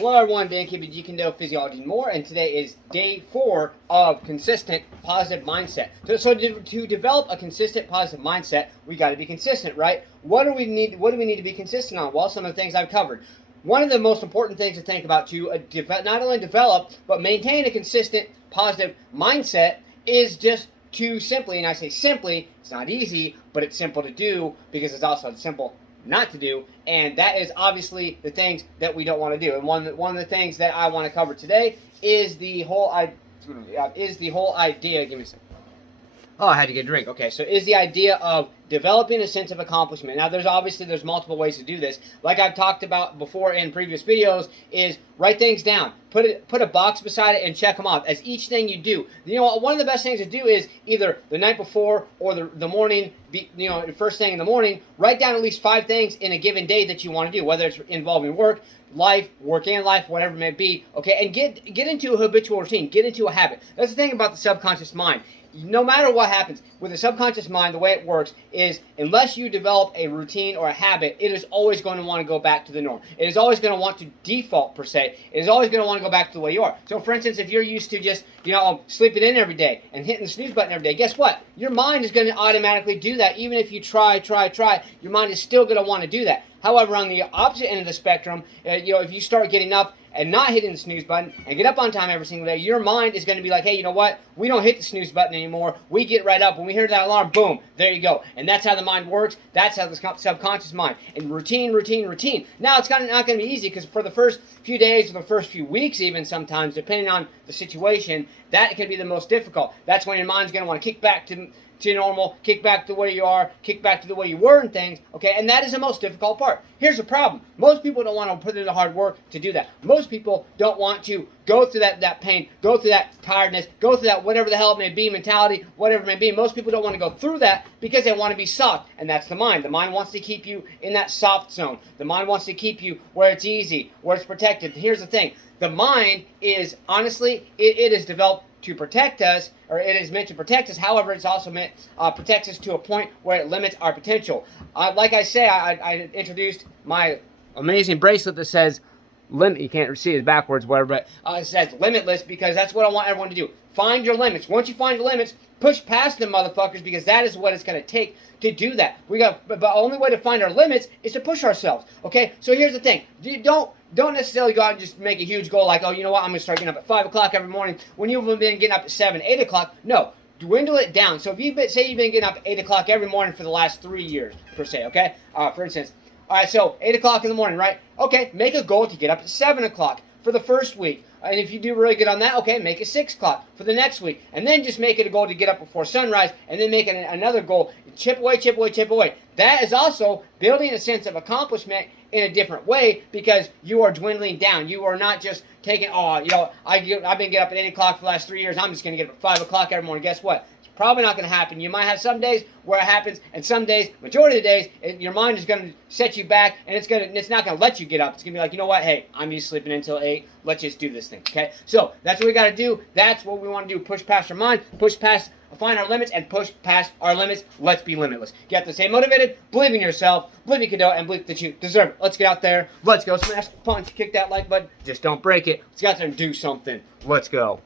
Hello everyone, Dan Kibbe, Jeet, Kune, Physiology and more, and today is day 4 of consistent positive mindset. So to develop a consistent positive mindset, we got to be consistent, right? What do we need to be consistent on? Well, some of the things I've covered. One of the most important things to think about to not only develop but maintain a consistent positive mindset is just to simply, and I say simply, it's not easy, but it's simple to do because it's also simple not to do, and that is obviously the things that we don't want to do. And one of the things that I want to cover today is the whole idea. Give me a second. Oh, I had to get a drink. Okay, so is the idea of developing a sense of accomplishment. Now, there's multiple ways to do this. Like I've talked about before in previous videos, is write things down. Put a box beside it and check them off as each thing you do. You know, one of the best things to do is either the night before or the morning, first thing in the morning, write down at least 5 things in a given day that you want to do, whether it's involving work and life, whatever it may be, okay? And get into a habitual routine, get into a habit. That's the thing about the subconscious mind. No matter what happens, with the subconscious mind, the way it works is unless you develop a routine or a habit, it is always going to want to go back to the norm. It is always going to want to default, per se. It is always going to want to go back to the way you are. So, for instance, if you're used to just, sleeping in every day and hitting the snooze button every day, guess what? Your mind is going to automatically do that. Even if you try, your mind is still going to want to do that. However, on the opposite end of the spectrum, if you start getting up and not hitting the snooze button and get up on time every single day, your mind is going to be like, hey, you know what? We don't hit the snooze button anymore. We get right up. When we hear that alarm, boom, there you go. And that's how the mind works. That's how the subconscious mind. And routine. Now, it's not going to be easy because for the first few days or the first few weeks even sometimes, depending on the situation, that can be the most difficult. That's when your mind's going to want to kick back to normal, kick back to where you are, kick back to the way you were and things, okay? And that is the most difficult part. Here's the problem. Most people don't want to put in the hard work to do that. Most people don't want to go through that pain, go through that tiredness, go through that whatever the hell it may be, mentality, whatever it may be. Most people don't want to go through that because they want to be soft, and that's the mind. The mind wants to keep you in that soft zone. The mind wants to keep you where it's easy, where it's protected. Here's the thing. The mind is, honestly, it is developed to protect us, or it is meant to protect us. However, it's also meant protects us to a point where it limits our potential. Like I say, I introduced my amazing bracelet that says limit. You can't see it backwards, whatever, but it says limitless because that's what I want everyone to do. Find your limits. Once you find your limits, push past them, motherfuckers, because that is what it's going to take to do that. But the only way to find our limits is to push ourselves. Okay, so here's the thing. Don't necessarily go out and just make a huge goal like, oh, you know what, I'm going to start getting up at 5 o'clock every morning when you've been getting up at 7, 8 o'clock. No, dwindle it down. So if you've been getting up at 8 o'clock every morning for the last 3 years, per se, okay? For instance, all right, so 8 o'clock in the morning, right? Okay, make a goal to get up at 7 o'clock for the first week. And if you do really good on that, okay, make it 6 o'clock for the next week. And then just make it a goal to get up before sunrise, and then make it another goal. Chip away. That is also building a sense of accomplishment in a different way because you are dwindling down. You are not just taking, I've been getting up at 8 o'clock for the last 3 years. I'm just going to get up at 5 o'clock every morning. Guess what? It's probably not going to happen. You might have some days where it happens, and some days, majority of the days, your mind is going to set you back, and it's not going to let you get up. It's going to be like, you know what? Hey, I'm used to sleeping until 8. Let's just do this thing, okay? So that's what we got to do. That's what we want to do. Push past our mind, find our limits, and push past our limits. Let's be limitless. You have to stay motivated, believe in yourself, believe you can do it, and believe that you deserve it. Let's get out there. Let's go. Smash, punch, kick that like button. Just don't break it. Let's get out there and do something. Let's go.